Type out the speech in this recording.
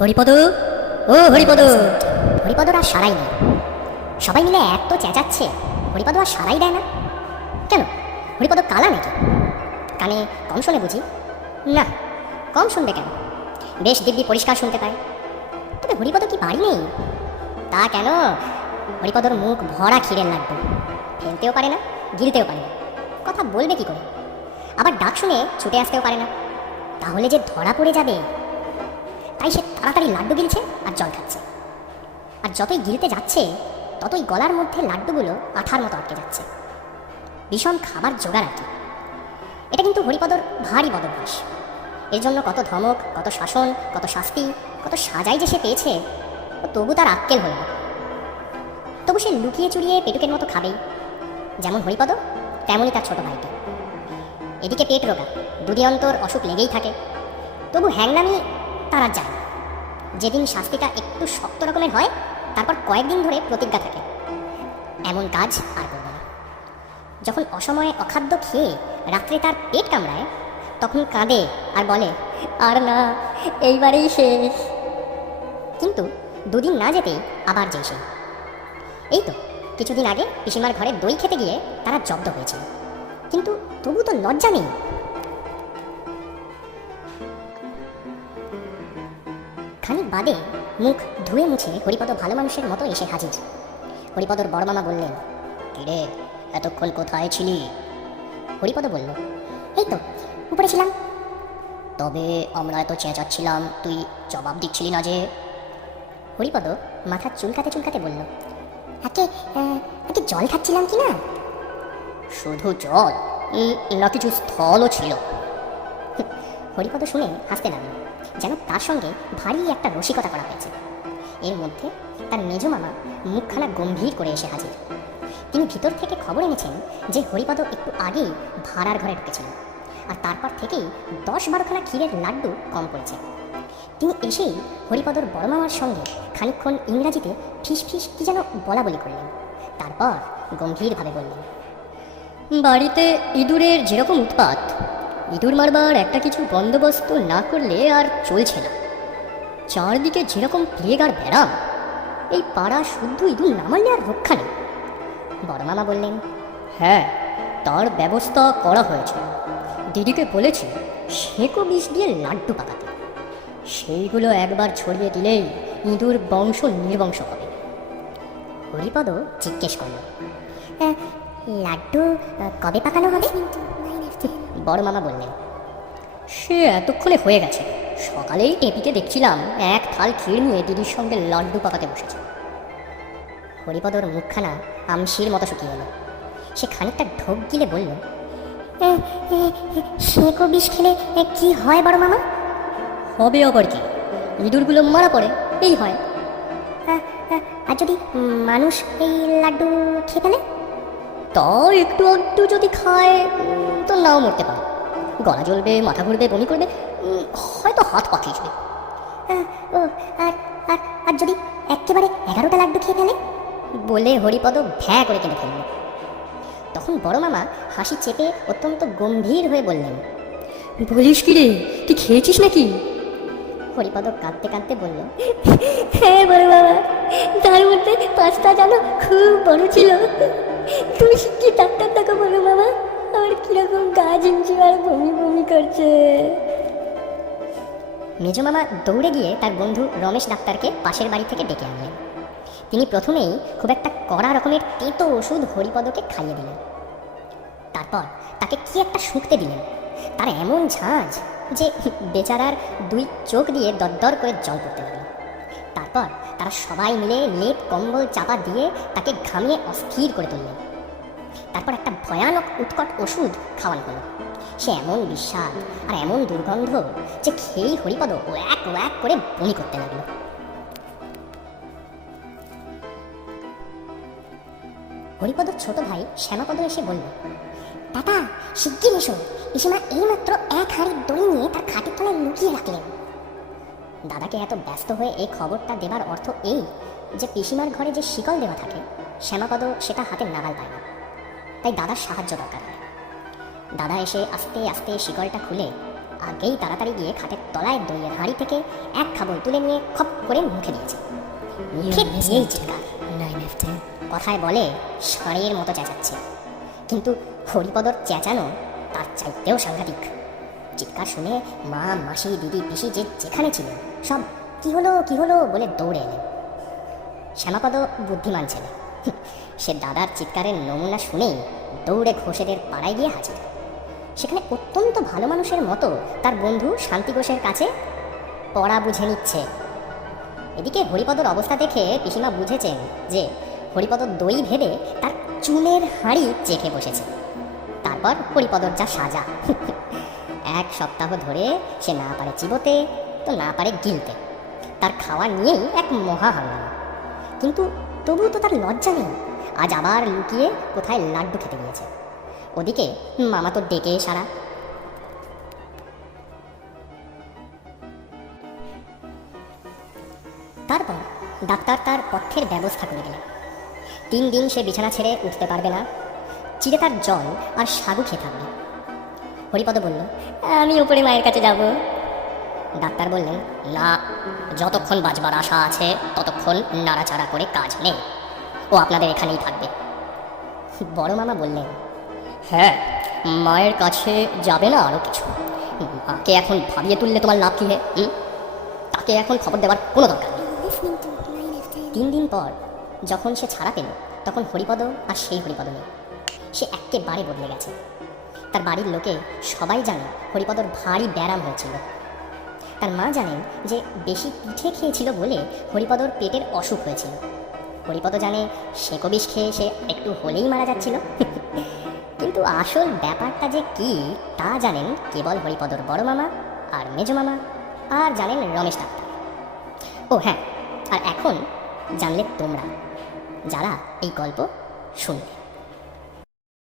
হরিপদ, ও হরিপদ। হরিপদর আর সারাই নেই। সবাই মিলে এত চেঁচাচ্ছে, হরিপদ আর সারাই দেয় না কেন? হরিপদ কালা নাকি? কানে কম শোনে বুঝি? না, কম শুনবে কেন? বেশ দিব্যি পরিষ্কার শুনতে পায়। তবে হরিপদ কি বাড়ি নেই? তা কেন? হরিপদর মুখ ভরা ক্ষীরের লাড্ডু, ফেলতেও পারে না, গিলতেও পারে না, কথা বলবে কি করে? আবার ডাক শুনে ছুটে আসতেও পারে না, তাহলে যে ধরা পড়ে যাবে। তাই সে তাড়াতাড়ি লাড্ডু গিলছে আর জল খাচ্ছে। আর যতই গিলতে যাচ্ছে ততই গলার মধ্যে লাড্ডুগুলো আঠার মতো আটকে যাচ্ছে। ভীষণ খাবার জোগাড় আর কি। এটা কিন্তু হরিপদর ভারী বদভ্যাস। এর জন্য কত ধমক, কত শাসন, কত শাস্তি, কত সাজাই যে সে পেয়েছে, ও তবু তার আক্কেল হল না। তবু সে লুকিয়ে চুরিয়ে পেটুকের মতো খাবেই। যেমন হরিপদ, তেমনই তার ছোট ভাইটা। এদিকে পেট রোগা, দুদিন অন্তর অসুখ লেগেই থাকে। তবু হ্যাংনামি তার আর যায় না। যেদিন শাস্তিটা একটু শক্ত রকমের হয়, তারপর কয়েকদিন ধরে প্রতিজ্ঞা থাকে, এমন কাজ আর করবে না। যখন অসময়ে অখাদ্য খেয়ে রাত্রে তার পেট কামড়ায়, তখন কাঁদে আর বলে, আর না, এইবারেই শেষ। কিন্তু দুদিন না যেতেই আবার যেই সেই। এই তো কিছুদিন আগে পিসিমার ঘরে দই খেতে গিয়ে তারা জব্দ হয়েছিল, কিন্তু তবু তো লজ্জা নেই। খানিক বাদে মুখ ধুয়ে মুছে হরিপদ ভালো মানুষের মতো এসে হাজির। হরিপদর বড় মামা বললেন, কিরে, এতক্ষণ কোথায় ছিলি? হরিপদ বলল, এই তো উপরে ছিলাম। তবে আমরা এত চেঁচাচ্ছিলাম, তুই জবাব দিচ্ছিলি না যে? হরিপদ মাথা চুলকাতে চুলকাতে বলল, একে একে জল খাচ্ছিলাম কি না? শুধু জল না কিছু স্থলও ছিল? হরিপদ শুনে হাসতে লাগলো, যেন তার সঙ্গে ভারী একটা রসিকতা করা হয়েছে। এর মধ্যে তার মেজ মামা মুখখানা গম্ভীর করে এসে হাজির। তিনি ভিতর থেকে খবর এনেছেন যে হরিপদ একটু আগেই ভাড়ার ঘরে ঢুকেছিল, আর তারপর থেকেই 10-12খানা ক্ষীরের লাড্ডু কম পড়েছে। তিনি এসেই হরিপদর বড় মামার সঙ্গে খানিকক্ষণ ইংরাজিতে ফিস ফিস কি যেন বলা বলি করলেন। তারপর গম্ভীরভাবে বললেন, বাড়িতে ইঁদুরের যেরকম উৎপাত, ইঁদুর মারবার একটা কিছু বন্দোবস্ত না করলে আর চলছে না। চারদিকে যেরকম প্লেগ আর ব্যারাম, এই পাড়া শুদ্ধ ইঁদুর না মারলে আর রক্ষা নেই। বড় মামা বললেন, হ্যাঁ, তার ব্যবস্থা করা হয়েছে। দিদিকে বলেছি সেঁকো বিষ দিয়ে লাড্ডু পাকাতে। সেইগুলো একবার ছড়িয়ে দিলেই ইঁদুর বংশ নির্বংশ হবে। হরিপদ জিজ্ঞেস করল, লাড্ডু কবে পাকানো হবে? বড় মামা বললেন, সে এতক্ষণে হয়ে গেছে। সকালেই টেপিকে দেখছিলাম এক থাল ক্ষীর নিয়ে দিদির সঙ্গে লাড্ডু পাকাতে বসেছে। হরিপদর মুখখানা আমশির মতো শুকিয়ে এলো। সে খানিকটা ঢোক গিলে বলল, সেঁকো বিষ খেলে কি হয় বড় মামা? হবে আবার কি, ইঁদুরগুলো মারা পড়ে, এই হয়। আর যদি মানুষ এই লাড্ডু খেয়ে ফেলে? তা একটু একটু যদি খায় তো নাও মরতে পারে। গলা জ্বলবে, মাথা ঘুরবে, বমি করবে, হয়তো হাত পা খিঁচবে। ও আর আর আর যদি একেবারে 11টা লাড্ডু খেয়ে ফেলে? বলে হরিপদ ভ্যাঁ করে কেঁদে ফেলল। তখন বড় মামা হাসি চেপে অত্যন্ত গম্ভীর হয়ে বললেন, বলিস কি রে, তুই খেয়েছিস নাকি? হরিপদ কাঁদতে কাঁদতে বলল, হ্যাঁ বড় বাবা, তার মধ্যে 5টা যেন খুব বড় ছিল। তুমি কি ডাক্তার দেখো বলো বাবা, আমার কিরকম গা ঝিমঝিম আর বমি বমি করছে। মেজো মামা দৌড়ে গিয়ে তার বন্ধু রমেশ ডাক্তারকে পাশের বাড়ি থেকে ডেকে আনলেন। তিনি প্রথমেই খুব একটা কড়া রকমের তেতো ওষুধ হরিপদকে খাইয়ে দিলেন। তারপর তাকে কি একটা শুঁকতে দিলেন। তার এমন ঝাঁঝ যে বেচারার 2 চোখ দিয়ে দরদর করে জল পড়তে লাগলো। তারপর তারা সবাই মিলে লেপ কম্বল চাপা দিয়ে তাকে ঘামিয়ে অস্থির করে তুললেন। তারপর একটা ভয়ানক উৎকট ওষুধ খাওয়ানো হলো। সে এমন বিস্বাদ আর এমন দুর্গন্ধ যে খেয়েই হরিপদ ওয়াক ওয়াক করে বমি করতে লাগলো। হরিপদর ছোট ভাই শ্যামাপদ এসে বলল, দাদা শিগগির এসো, পিসিমা এইমাত্র 1 হাঁড়ি দই নিয়ে তার খাটের তলায় লুকিয়ে রাখলেন। দাদাকে এত ব্যস্ত হয়ে এই খবরটা দেবার অর্থ এই যে পিসিমার ঘরে যে শিকল দেওয়া থাকে, শ্যামাপদ সেটা হাতে নাগাল পায় না। তাই দাদার সাহায্য দরকার হয়। দাদা এসে আস্তে আস্তে শিকলটা খুলে আগেই তাড়াতাড়ি গিয়ে খাটের তলায় দইয়ের হাঁড়ি থেকে এক খাবল তুলে নিয়ে খপ করে মুখে দিয়েছে। মুখে দিয়েই চিৎকার। কথায় বলে ষাঁড়ের মতো চেঁচাচ্ছে, কিন্তু হরিপদর চেঁচানো তার চাইতেও সাংঘাতিক। চিৎকার শুনে মা, মাসি, দিদি, পিসি যে যেখানে ছিলেন সব কি হলো বলে দৌড়ে এলেন। শ্যামাপদ বুদ্ধিমান ছেলে, সে দাদার চিৎকারের নমুনা শুনেই দৌড়ে ঘোষেদের পাড়ায় গিয়ে হাজির। সেখানে অত্যন্ত ভালো মানুষের মতো তার বন্ধু শান্তি ঘোষের কাছে পড়া বুঝে নিচ্ছে। এদিকে হরিপদর অবস্থা দেখে পিসিমা বুঝেছেন যে হরিপদ দই ভেবে তার চুনের হাঁড়ি চেখে বসেছে। তারপর হরিপদর যা সাজা, 1 সপ্তাহ ধরে সে না পারে চিবোতে তো না পারে গিলতে। তার খাওয়া নিয়েই এক মহা হাঙ্গামা। কিন্তু তবুও তো তার লজ্জা নেই। আজ আবার লুকিয়ে কোথায় লাড্ডু খেতে গিয়েছে। ওদিকে মামা তো ডেকে সারা। তারপর ডাক্তার তার পথ্যের ব্যবস্থা করে দিলেন। 3 দিন সে বিছানা ছেড়ে উঠতে পারবে না, চিড়ে তার জল আর সাগু খেয়ে থাকবে। হরিপদ বলল, আমি উপরে মায়ের কাছে যাব। ডাক্তার বললেন, না, যতক্ষণ বাঁচবার আশা আছে ততক্ষণ নাড়াচাড়া করে কাজ নেই, ও আপনাদের এখানেই থাকবে। বড় মামা বললেন, হ্যাঁ, মায়ের কাছে যাবে না আরও কিছু? মাকে এখন ভাবিয়ে তুললে তোমার লাভ কী? তাকে এখন খবর দেওয়ার কোনো দরকার নেই। 3 দিন পর যখন সে ছাড়া পেল তখন হরিপদ আর সেই হরিপদ নেই। সে একেবারে বদলে গেছে। তার বাড়ির লোকে সবাই জানে হরিপদর ভারী ব্যারাম হয়েছিল। তার মা জানেন যে বেশি পিঠে খেয়েছিল বলে হরিপদর পেটের অসুখ হয়েছিল। হরিপদ জানে সেঁকো বিষ খেয়ে সে একটু হলেই মারা যাচ্ছিল। কিন্তু আসল ব্যাপারটা যে কি তা জানেন কেবল হরিপদর বড় মামা আর মেজ মামা, আর জানেন রমেশ ডাক্তার। ও হ্যাঁ, আর এখন জানলে তোমরা, যারা এই গল্প শুনবে।